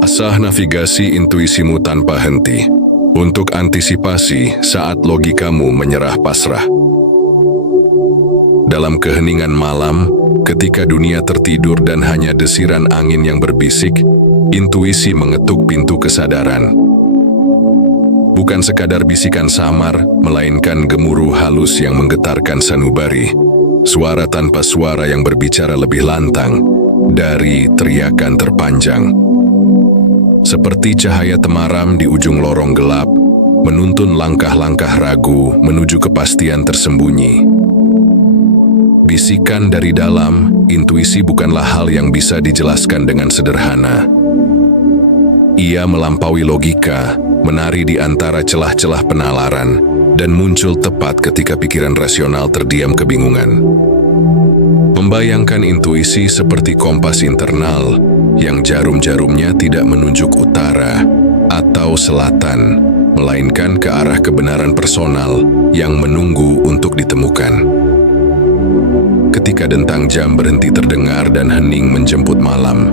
Asah navigasi intuisimu tanpa henti, untuk antisipasi saat logikamu menyerah pasrah. Dalam keheningan malam, ketika dunia tertidur dan hanya desiran angin yang berbisik, intuisi mengetuk pintu kesadaran. Bukan sekadar bisikan samar, melainkan gemuruh halus yang menggetarkan sanubari. Suara tanpa suara yang berbicara lebih lantang dari teriakan terpanjang. Seperti cahaya temaram di ujung lorong gelap, menuntun langkah-langkah ragu menuju kepastian tersembunyi. Bisikan dari dalam, intuisi bukanlah hal yang bisa dijelaskan dengan sederhana. Ia melampaui logika, menari di antara celah-celah penalaran, dan muncul tepat ketika pikiran rasional terdiam kebingungan. Membayangkan intuisi seperti kompas internal, yang jarum-jarumnya tidak menunjuk utara atau selatan, melainkan ke arah kebenaran personal yang menunggu untuk ditemukan. Ketika dentang jam berhenti terdengar dan hening menjemput malam,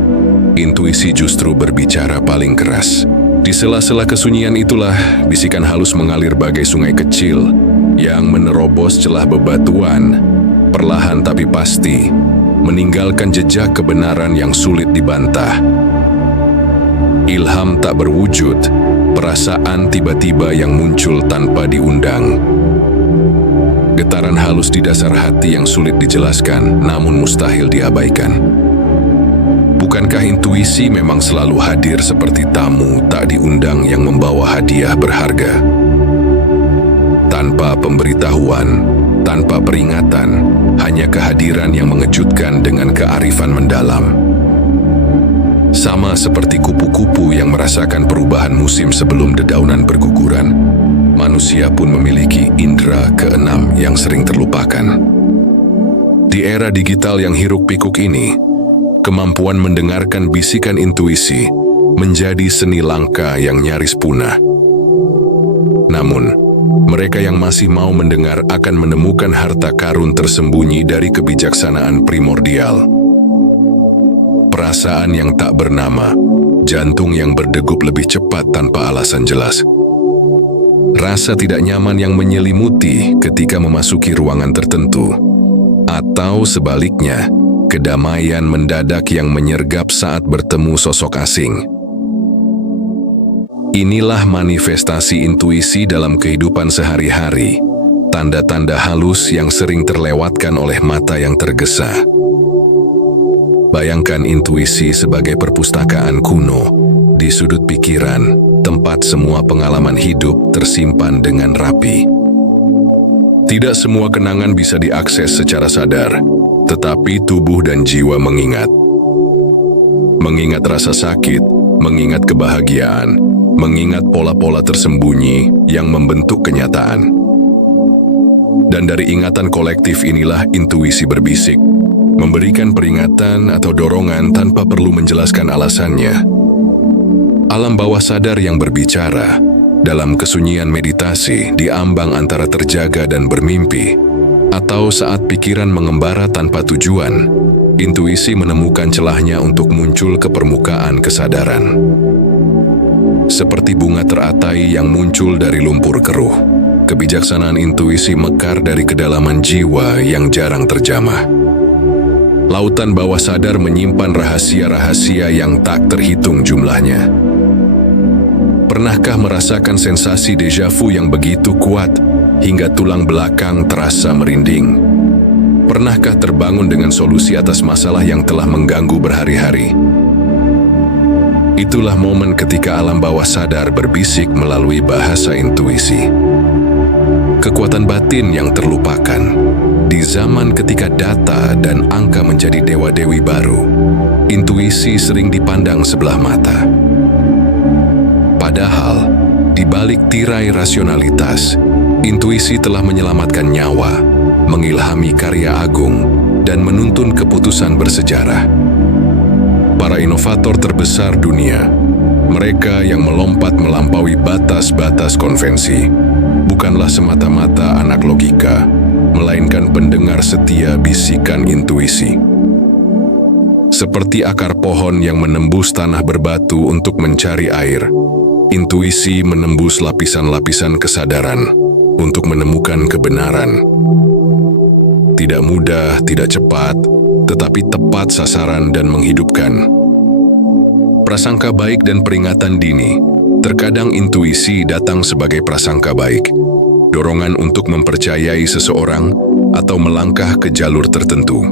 intuisi justru berbicara paling keras. Di sela-sela kesunyian itulah, bisikan halus mengalir bagai sungai kecil yang menerobos celah bebatuan, perlahan tapi pasti, meninggalkan jejak kebenaran yang sulit dibantah. Ilham tak berwujud, perasaan tiba-tiba yang muncul tanpa diundang. Getaran halus di dasar hati yang sulit dijelaskan, namun mustahil diabaikan. Bukankah intuisi memang selalu hadir seperti tamu tak diundang yang membawa hadiah berharga? Tanpa pemberitahuan, tanpa peringatan, hanya kehadiran yang mengejutkan dengan kearifan mendalam. Sama seperti kupu-kupu yang merasakan perubahan musim sebelum dedaunan berguguran, manusia pun memiliki indera keenam yang sering terlupakan. Di era digital yang hiruk-pikuk ini, kemampuan mendengarkan bisikan intuisi menjadi seni langka yang nyaris punah. Namun, mereka yang masih mau mendengar akan menemukan harta karun tersembunyi dari kebijaksanaan primordial. Perasaan yang tak bernama, jantung yang berdegup lebih cepat tanpa alasan jelas. Rasa tidak nyaman yang menyelimuti ketika memasuki ruangan tertentu, atau sebaliknya, kedamaian mendadak yang menyergap saat bertemu sosok asing. Inilah manifestasi intuisi dalam kehidupan sehari-hari, tanda-tanda halus yang sering terlewatkan oleh mata yang tergesa. Bayangkan intuisi sebagai perpustakaan kuno, di sudut pikiran, tempat semua pengalaman hidup tersimpan dengan rapi. Tidak semua kenangan bisa diakses secara sadar, tetapi tubuh dan jiwa mengingat. Mengingat rasa sakit, mengingat kebahagiaan, mengingat pola-pola tersembunyi yang membentuk kenyataan. Dan dari ingatan kolektif inilah intuisi berbisik, memberikan peringatan atau dorongan tanpa perlu menjelaskan alasannya. Alam bawah sadar yang berbicara, dalam kesunyian meditasi di ambang antara terjaga dan bermimpi, atau saat pikiran mengembara tanpa tujuan, intuisi menemukan celahnya untuk muncul ke permukaan kesadaran. Seperti bunga teratai yang muncul dari lumpur keruh, kebijaksanaan intuisi mekar dari kedalaman jiwa yang jarang terjamah. Lautan bawah sadar menyimpan rahasia-rahasia yang tak terhitung jumlahnya. Pernahkah merasakan sensasi deja vu yang begitu kuat hingga tulang belakang terasa merinding? Pernahkah terbangun dengan solusi atas masalah yang telah mengganggu berhari-hari? Itulah momen ketika alam bawah sadar berbisik melalui bahasa intuisi. Kekuatan batin yang terlupakan. Di zaman ketika data dan angka menjadi dewa-dewi baru, intuisi sering dipandang sebelah mata. Padahal, di balik tirai rasionalitas, intuisi telah menyelamatkan nyawa, mengilhami karya agung, dan menuntun keputusan bersejarah. Para inovator terbesar dunia, mereka yang melompat melampaui batas-batas konvensi, bukanlah semata-mata anak logika, melainkan pendengar setia bisikan intuisi. Seperti akar pohon yang menembus tanah berbatu untuk mencari air, intuisi menembus lapisan-lapisan kesadaran untuk menemukan kebenaran. Tidak mudah, tidak cepat, tetapi tepat sasaran dan menghidupkan. Prasangka baik dan peringatan dini. Terkadang intuisi datang sebagai prasangka baik, dorongan untuk mempercayai seseorang atau melangkah ke jalur tertentu.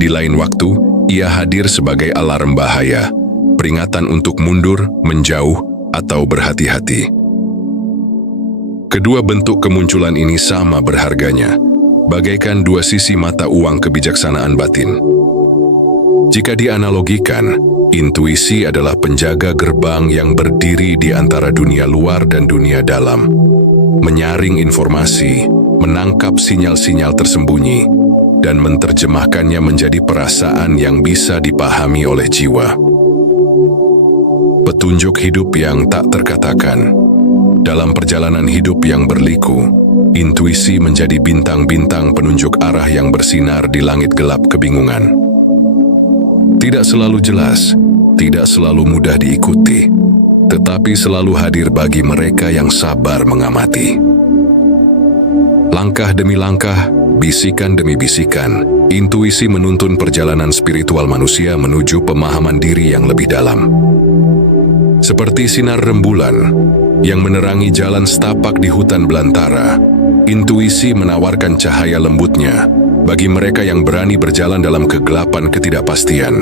Di lain waktu, ia hadir sebagai alarm bahaya, peringatan untuk mundur, menjauh, atau berhati-hati. Kedua bentuk kemunculan ini sama berharganya, bagaikan dua sisi mata uang kebijaksanaan batin. Jika dianalogikan, intuisi adalah penjaga gerbang yang berdiri di antara dunia luar dan dunia dalam, menyaring informasi, menangkap sinyal-sinyal tersembunyi, dan menerjemahkannya menjadi perasaan yang bisa dipahami oleh jiwa. Petunjuk hidup yang tak terkatakan. Dalam perjalanan hidup yang berliku, intuisi menjadi bintang-bintang penunjuk arah yang bersinar di langit gelap kebingungan. Tidak selalu jelas, tidak selalu mudah diikuti, tetapi selalu hadir bagi mereka yang sabar mengamati. Langkah demi langkah, bisikan demi bisikan, intuisi menuntun perjalanan spiritual manusia menuju pemahaman diri yang lebih dalam. Seperti sinar rembulan yang menerangi jalan setapak di hutan belantara, intuisi menawarkan cahaya lembutnya bagi mereka yang berani berjalan dalam kegelapan ketidakpastian.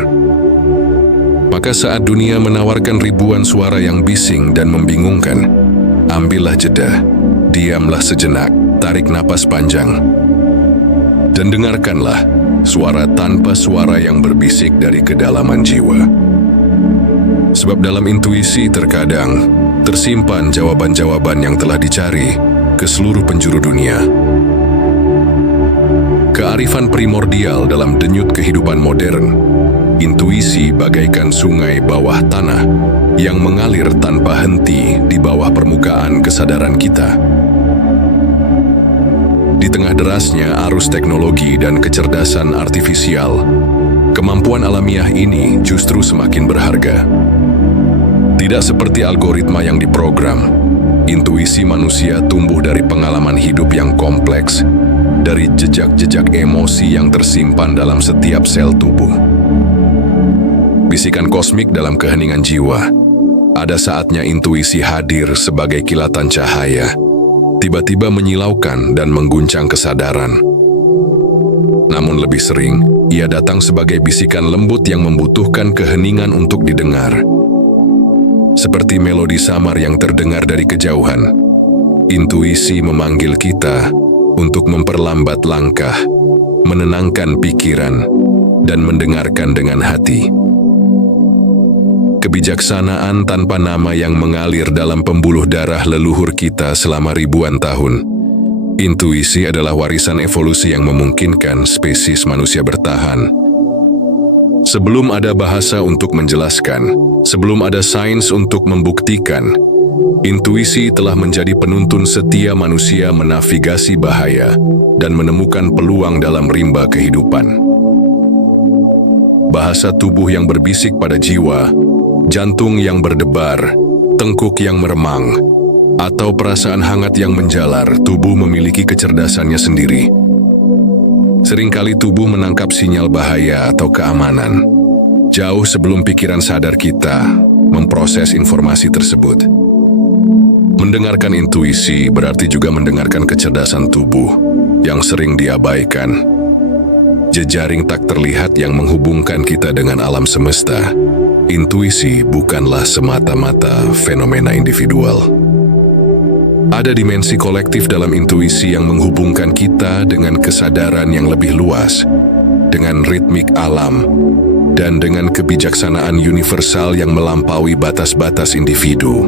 Maka saat dunia menawarkan ribuan suara yang bising dan membingungkan, ambillah jeda, diamlah sejenak, tarik napas panjang, dan dengarkanlah suara tanpa suara yang berbisik dari kedalaman jiwa. Sebab dalam intuisi terkadang tersimpan jawaban-jawaban yang telah dicari ke seluruh penjuru dunia. Kearifan primordial dalam denyut kehidupan modern, intuisi bagaikan sungai bawah tanah yang mengalir tanpa henti di bawah permukaan kesadaran kita. Di tengah derasnya arus teknologi dan kecerdasan artifisial, kemampuan alamiah ini justru semakin berharga. Tidak seperti algoritma yang diprogram, intuisi manusia tumbuh dari pengalaman hidup yang kompleks, dari jejak-jejak emosi yang tersimpan dalam setiap sel tubuh. Bisikan kosmik dalam keheningan jiwa, ada saatnya intuisi hadir sebagai kilatan cahaya, tiba-tiba menyilaukan dan mengguncang kesadaran. Namun lebih sering, ia datang sebagai bisikan lembut yang membutuhkan keheningan untuk didengar. Seperti melodi samar yang terdengar dari kejauhan, intuisi memanggil kita untuk memperlambat langkah, menenangkan pikiran, dan mendengarkan dengan hati. Kebijaksanaan tanpa nama yang mengalir dalam pembuluh darah leluhur kita selama ribuan tahun. Intuisi adalah warisan evolusi yang memungkinkan spesies manusia bertahan. Sebelum ada bahasa untuk menjelaskan, sebelum ada sains untuk membuktikan, intuisi telah menjadi penuntun setia manusia menavigasi bahaya dan menemukan peluang dalam rimba kehidupan. Bahasa tubuh yang berbisik pada jiwa, jantung yang berdebar, tengkuk yang meremang, atau perasaan hangat yang menjalar, tubuh memiliki kecerdasannya sendiri. Seringkali tubuh menangkap sinyal bahaya atau keamanan, jauh sebelum pikiran sadar kita memproses informasi tersebut. Mendengarkan intuisi berarti juga mendengarkan kecerdasan tubuh yang sering diabaikan. Jejaring tak terlihat yang menghubungkan kita dengan alam semesta. Intuisi bukanlah semata-mata fenomena individual. Ada dimensi kolektif dalam intuisi yang menghubungkan kita dengan kesadaran yang lebih luas, dengan ritmik alam, dan dengan kebijaksanaan universal yang melampaui batas-batas individu.